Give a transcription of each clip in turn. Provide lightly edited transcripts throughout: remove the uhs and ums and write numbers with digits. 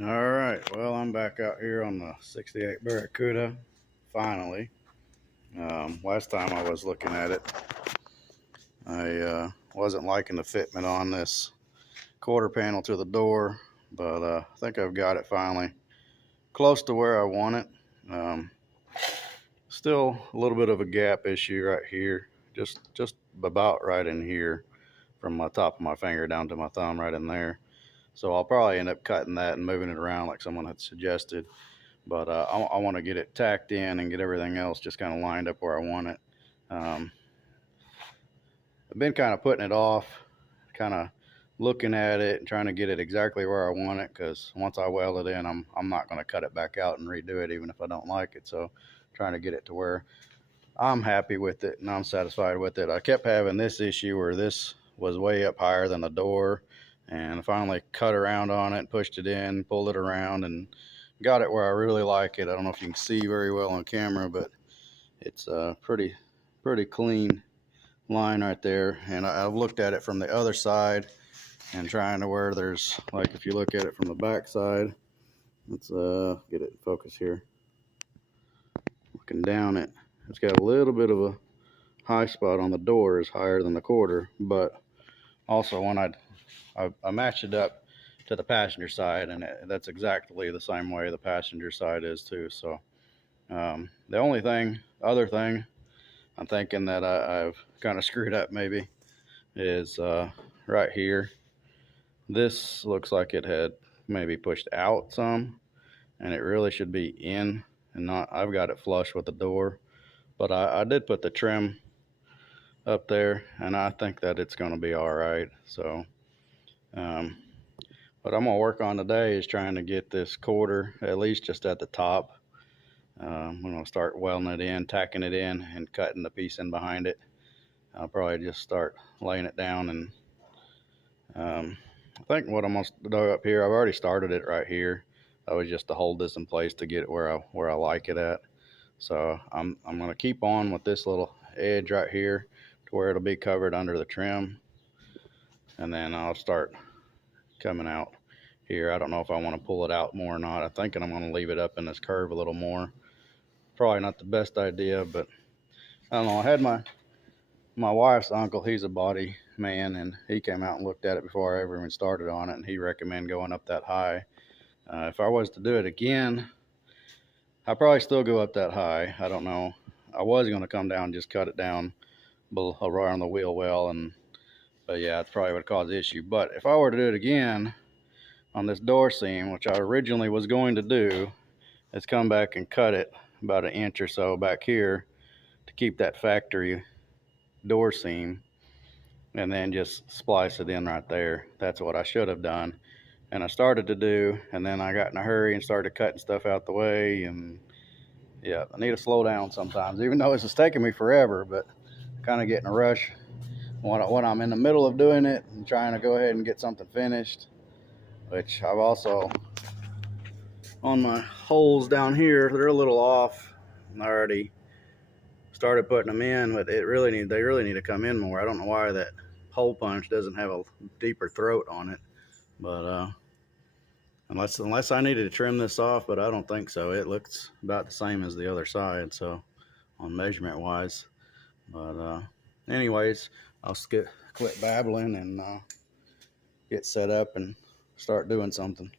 All right, well, I'm back out here on the 68 Barracuda, finally. Last time I was looking at it, I wasn't liking the fitment on this quarter panel to the door, but I think I've got it finally close to where I want it. Still a little bit of a gap issue right here, just about right in here from my top of my finger down to my thumb right in there. So I'll probably end up cutting that and moving it around like someone had suggested. But I want to get it tacked in and get everything else just kind of lined up where I want it. I've been kind of putting it off, kind of looking at it and trying to get it exactly where I want it, because once I weld it in, I'm not going to cut it back out and redo it even if I don't like it. So trying to get it to where I'm happy with it and I'm satisfied with it. I kept having this issue where this was way up higher than the door, and I finally cut around on it, pushed it in, pulled it around, and got it where I really like it. I don't know if you can see very well on camera, but it's a pretty clean line right there. And I've looked at it from the other side and trying to where there's, like, if you look at it from the back side, let's get it in focus here. Looking down it, it's got a little bit of a high spot on the door, is higher than the quarter, but also when I matched it up to the passenger side, and that's exactly the same way the passenger side is too. So the only other thing I'm thinking that I've kind of screwed up maybe is right here. This looks like it had maybe pushed out some, and it really should be in and not. I've got it flush with the door, but I did put the trim up there, and I think that it's going to be all right. So what I'm going to work on today is trying to get this quarter at least just at the top. I'm going to start welding it in, tacking it in, and cutting the piece in behind it. I'll probably just start laying it down, and I think what I'm going to do up here, I've already started it right here. That was just to hold this in place to get it where I like it at. So I'm going to keep on with this little edge right here to where it'll be covered under the trim, and then I'll start coming out here. I don't know if I want to pull it out more or not. I'm thinking I'm going to leave it up in this curve a little more. Probably not the best idea, but I don't know. I had my wife's uncle, he's a body man, and he came out and looked at it before I ever even started on it, and he recommended going up that high. If I was to do it again, I'd probably still go up that high. I don't know. I was going to come down and just cut it down below around the wheel well, but yeah, it's probably would cause issue. But if I were to do it again on this door seam, which I originally was going to do, is come back and cut it about an inch or so back here to keep that factory door seam, and then just splice it in right there. That's what I should have done, and I started to do, and then I got in a hurry and started cutting stuff out the way. And yeah, I need to slow down sometimes, even though it's just taking me forever, but kind of getting a rush when I'm in the middle of doing it and trying to go ahead and get something finished. Which I've also, on my holes down here, they're a little off. I already started putting them in, but they really need to come in more. I don't know why that hole punch doesn't have a deeper throat on it, but unless I needed to trim this off, but I don't think so. It looks about the same as the other side, so on measurement wise. But anyways, I'll quit babbling and get set up and start doing something.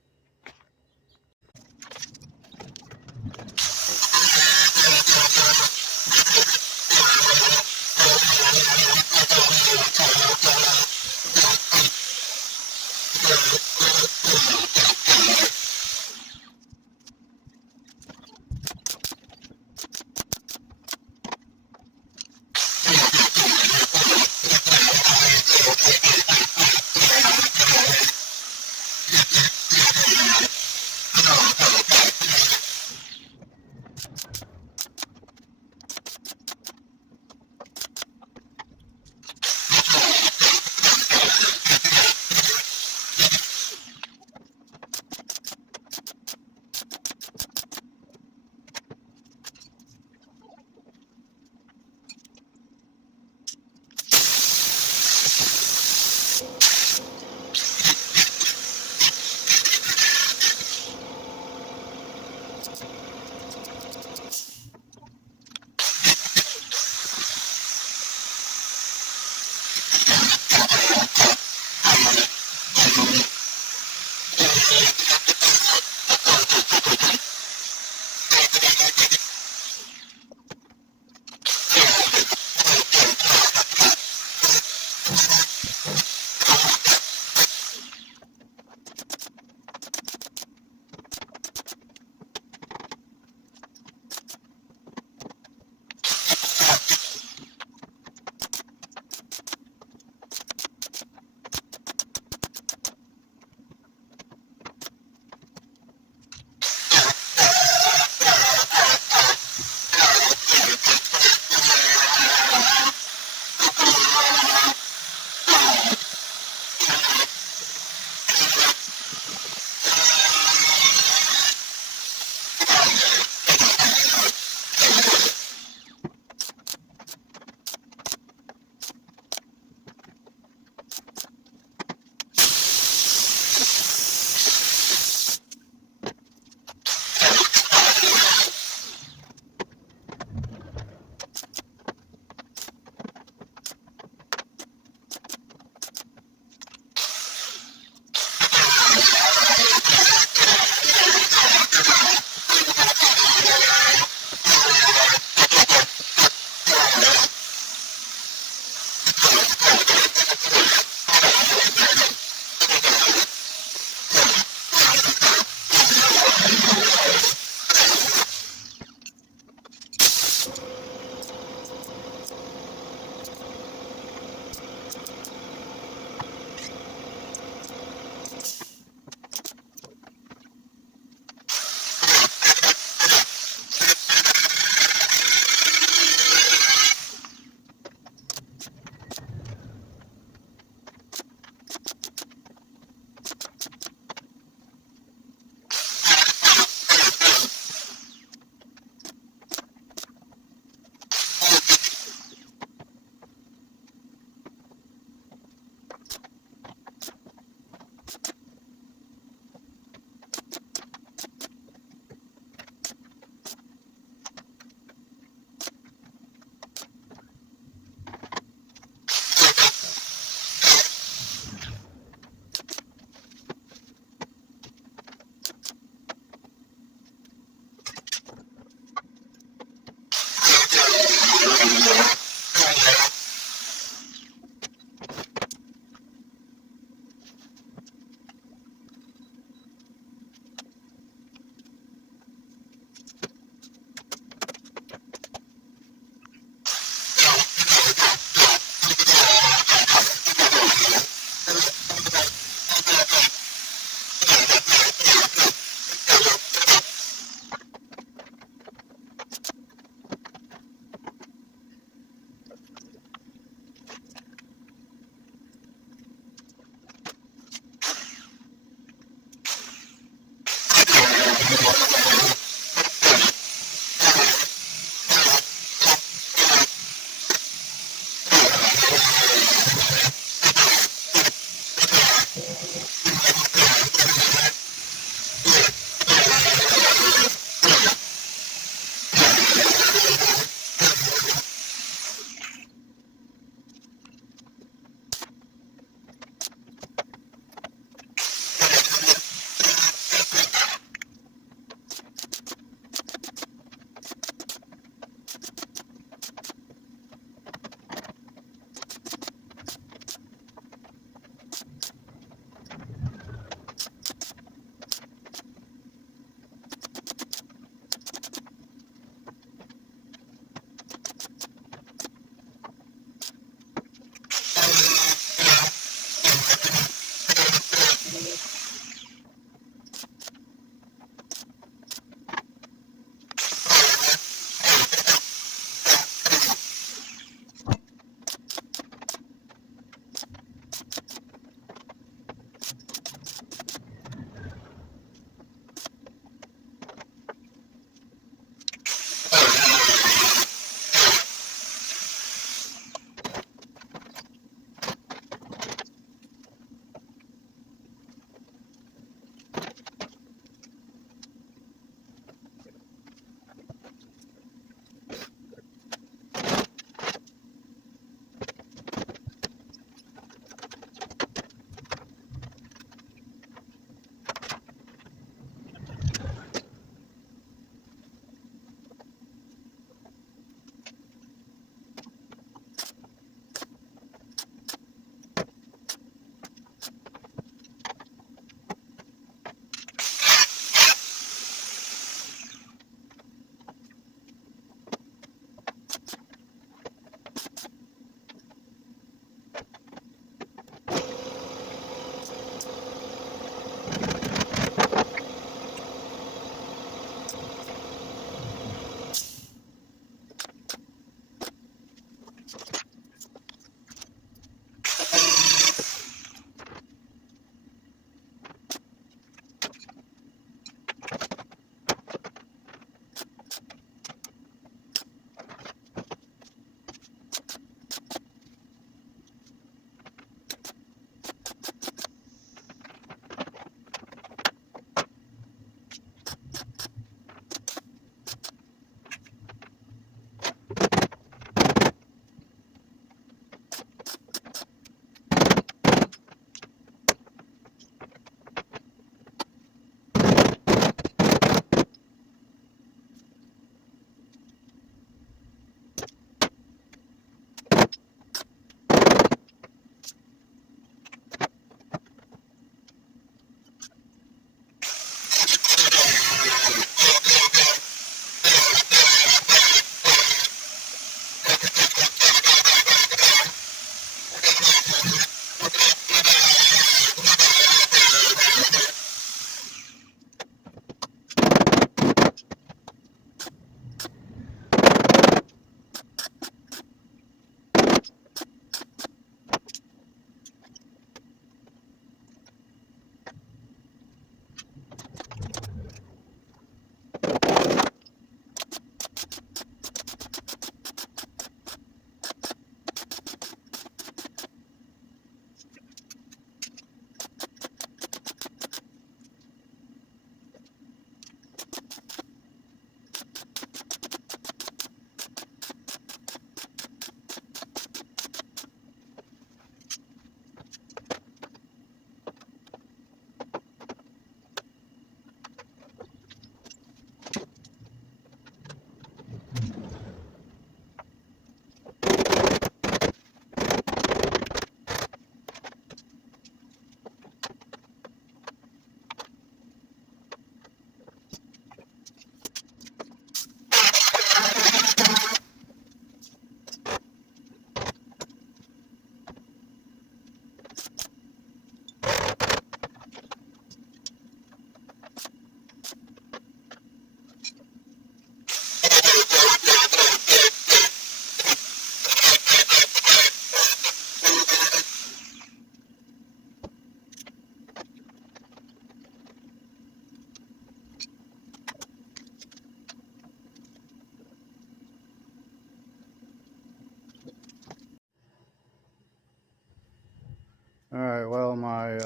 All right, well, my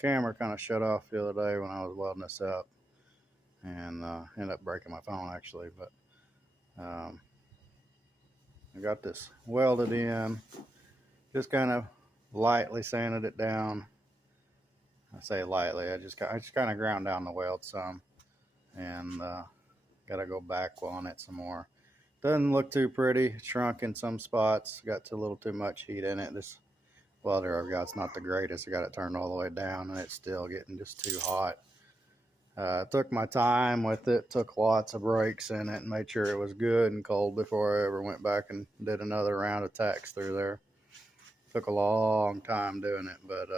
camera kind of shut off the other day when I was welding this up, and ended up breaking my phone actually. But I got this welded in, just kind of lightly sanded it down. I say lightly, I just kind of ground down the weld some, and got to go back on it some more. Doesn't look too pretty, shrunk in some spots, got a little too much heat in it. This welder I've got's not the greatest. I got it turned all the way down and it's still getting just too hot. Took my time with it, took lots of breaks in it and made sure it was good and cold before I ever went back and did another round of tacks through there. Took a long time doing it, but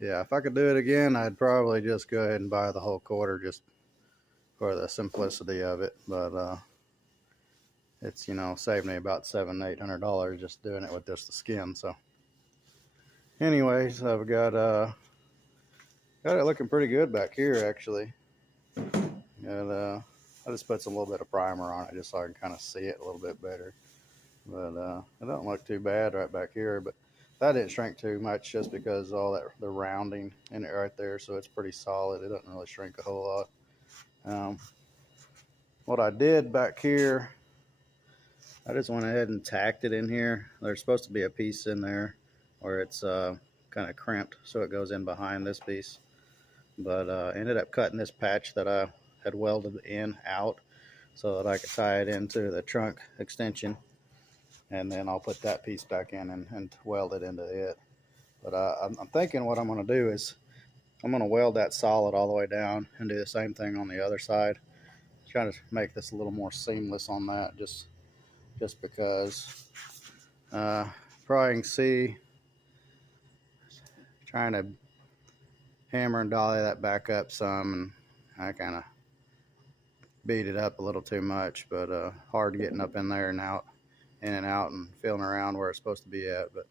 yeah, if I could do it again, I'd probably just go ahead and buy the whole quarter just for the simplicity of it. But it's, you know, saved me about $700-800 just doing it with just the skin. So anyways, I've got it looking pretty good back here actually. And I just put some little bit of primer on it just so I can kind of see it a little bit better. But it don't look too bad right back here. But that didn't shrink too much just because all that the rounding in it right there, so it's pretty solid. It doesn't really shrink a whole lot. What I did back here, I just went ahead and tacked it in here. There's supposed to be a piece in there where it's kind of crimped, so it goes in behind this piece. But ended up cutting this patch that I had welded in out so that I could tie it into the trunk extension, and then I'll put that piece back in and weld it into it. But I'm thinking what I'm going to do is I'm going to weld that solid all the way down and do the same thing on the other side. Trying to make this a little more seamless on that, just because probably can see trying to hammer and dolly that back up some, and I kind of beat it up a little too much, but hard getting up in there and out, in and out, and feeling around where it's supposed to be at. But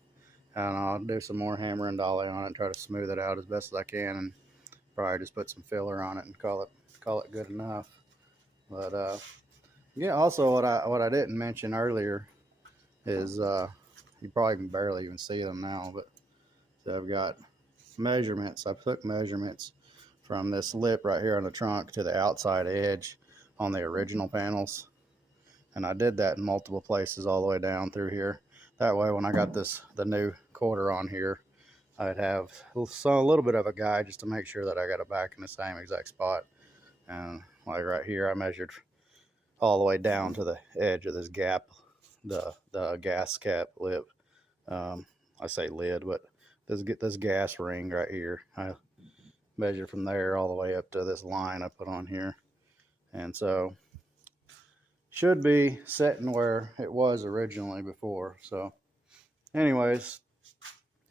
I don't know, I'll do some more hammer and dolly on it and try to smooth it out as best as I can, and probably just put some filler on it and call it good enough. But yeah, also what I didn't mention earlier is you probably can barely even see them now, but so I've got measurements. I took measurements from this lip right here on the trunk to the outside edge on the original panels, and I did that in multiple places all the way down through here. That way when I got the new quarter on here, I'd have a little bit of a guide just to make sure that I got it back in the same exact spot. And like right here, I measured all the way down to the edge of this gap, the gas cap lip. I say lid, but this gas ring right here, I measured from there all the way up to this line I put on here. And so should be setting where it was originally before. So anyways,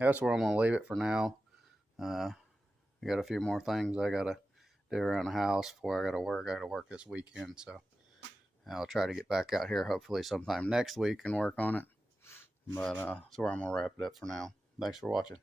that's where I'm going to leave it for now. I got a few more things I got to do around the house before I got to work. I got to work this weekend, so I'll try to get back out here hopefully sometime next week and work on it. But that's where I'm going to wrap it up for now. Thanks for watching.